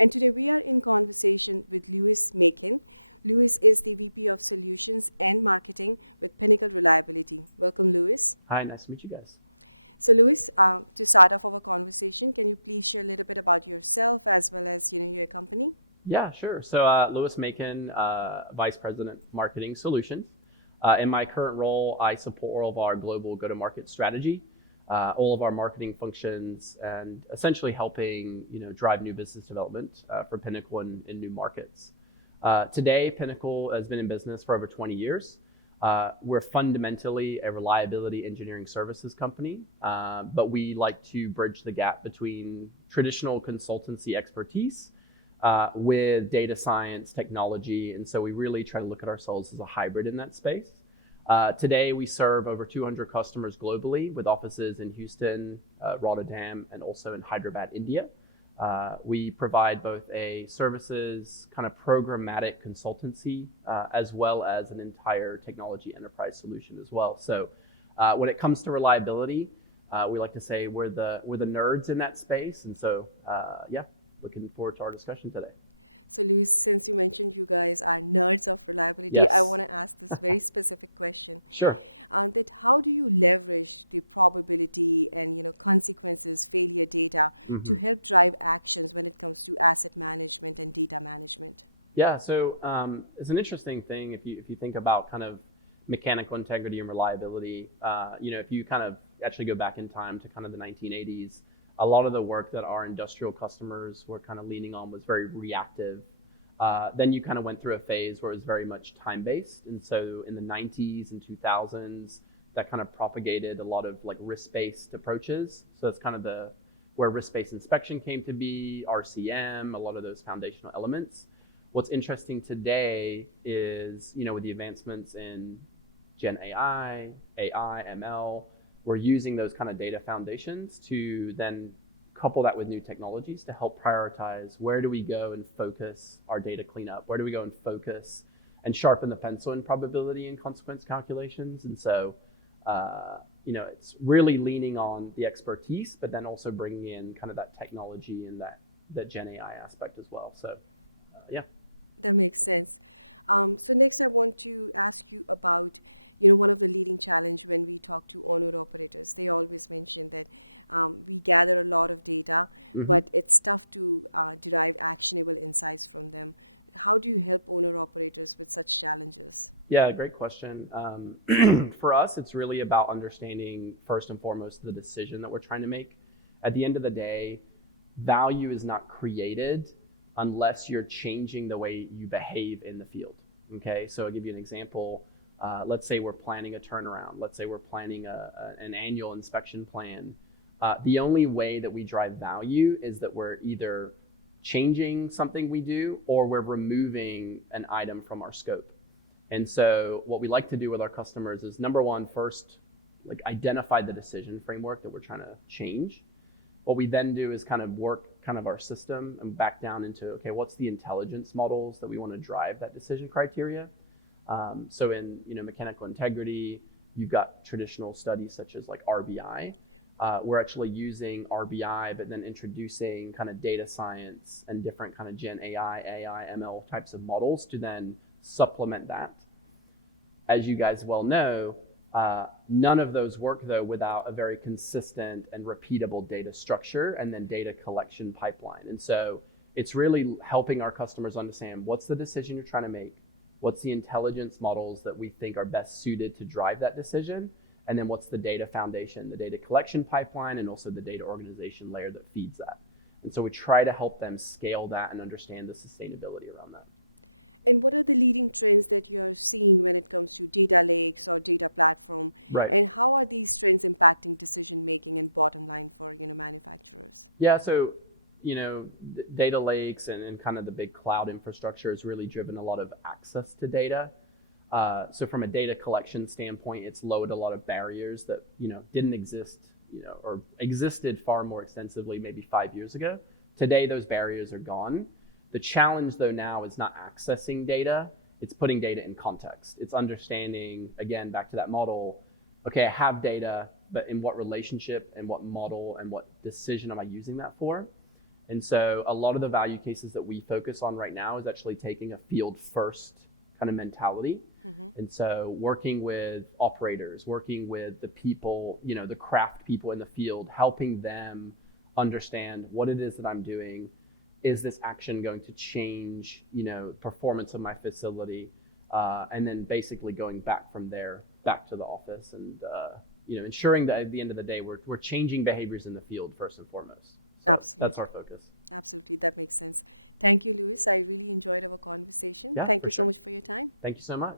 And today we are in conversation with Makin. Lewis is VP of Solutions and Marketing at Pinnacle Reliability. Welcome, Lewis. Hi, nice to meet you guys. So, Lewis, to start off our conversation, can you please share a little bit about yourself as well as your company? Yeah, sure. So, Lewis Makin, Vice President, Marketing Solutions. In my current role, I support all of our global go-to-market strategy, all of our marketing functions, and essentially helping drive new business development for Pinnacle in new markets. Today, Pinnacle has been in business for over 20 years. We're fundamentally a reliability engineering services company, but we like to bridge the gap between traditional consultancy expertise with data science technology. And so we really try to look at ourselves as a hybrid in that space. Today, we serve over 200 customers globally with offices in Houston, Rotterdam, and also in Hyderabad, India. We provide both a services kind of programmatic consultancy as well as an entire technology enterprise solution as well. So when it comes to reliability, we like to say we're the nerds in that space. And so, looking forward to our discussion today. So, since you mentioned you guys are nerds after that, Yes. I want to ask you a specific question. Sure. How do you leverage the probability and consequences failure data Mm-hmm. to help drive action when it comes to asset management and data management? Yeah, so it's an interesting thing if you think about kind of mechanical integrity and reliability. If you kind of actually go back in time to kind of the 1980s, a lot of the work that our industrial customers were kind of leaning on was very reactive. Then you kind of went through a phase where it was very much time-based. And so in the 90s and 2000s, that kind of propagated a lot of like risk-based approaches. So that's kind of where risk-based inspection came to be, RCM, a lot of those foundational elements. What's interesting today is, with the advancements in Gen AI, ML, we're using those kind of data foundations to then couple that with new technologies to help prioritize where do we go and focus our data cleanup, where do we go and focus and sharpen the pencil in probability and consequence calculations. And so, it's really leaning on the expertise, but then also bringing in kind of that technology and that Gen AI aspect as well. So, yeah. That makes sense. So next I want to ask you about one of the biggest challenges when we talk to all your operators. They always mention that we gather a lot of data, Mm-hmm. but it's tough to derive actionable insights from them. How do you help all your operators with such challenges? Yeah, great question. For us, it's really about understanding first and foremost the decision that we're trying to make. At the end of the day, value is not created unless you're changing the way you behave in the field. Okay, so I'll give you an example. Let's say we're planning a turnaround. Let's say we're planning an annual inspection plan. The only way that we drive value is that we're either changing something we do or we're removing an item from our scope. And so what we like to do with our customers is, number one, first, like identify the decision framework that we're trying to change. What we then do is kind of work kind of our system and back down into, okay, what's the intelligence models that we want to drive that decision criteria? So in mechanical integrity, you've got traditional studies such as like RBI. We're actually using RBI, but then introducing kind of data science and different kind of Gen AI, ML types of models to then supplement that. As you guys well know, none of those work though without a very consistent and repeatable data structure and then data collection pipeline. And so it's really helping our customers understand what's the decision you're trying to make, what's the intelligence models that we think are best suited to drive that decision, and then what's the data foundation, the data collection pipeline, and also the data organization layer that feeds that. And so we try to help them scale that and understand the sustainability around that. And what are the leading trends that you have seen when it comes to data lakes or data platforms? Right. And how are these trends impacting decision making and bottom line for your management? Yeah, so data lakes and kind of the big cloud infrastructure has really driven a lot of access to data. So from a data collection standpoint, it's lowered a lot of barriers that didn't exist, or existed far more extensively maybe 5 years ago. Today, those barriers are gone. The challenge though now is not accessing data, it's putting data in context. It's understanding, again, back to that model, okay, I have data, but in what relationship and what model and what decision am I using that for? And so a lot of the value cases that we focus on right now is actually taking a field first kind of mentality. And so working with operators, working with the people, the craft people in the field, helping them understand what it is that I'm doing. Is this action going to change, performance of my facility? And then basically going back from there, back to the office and, ensuring that at the end of the day, we're changing behaviors in the field first and foremost. So that's our focus. Absolutely, that makes sense. Thank you for this. I really enjoyed the conversation. Yeah, for sure. Thank you so much.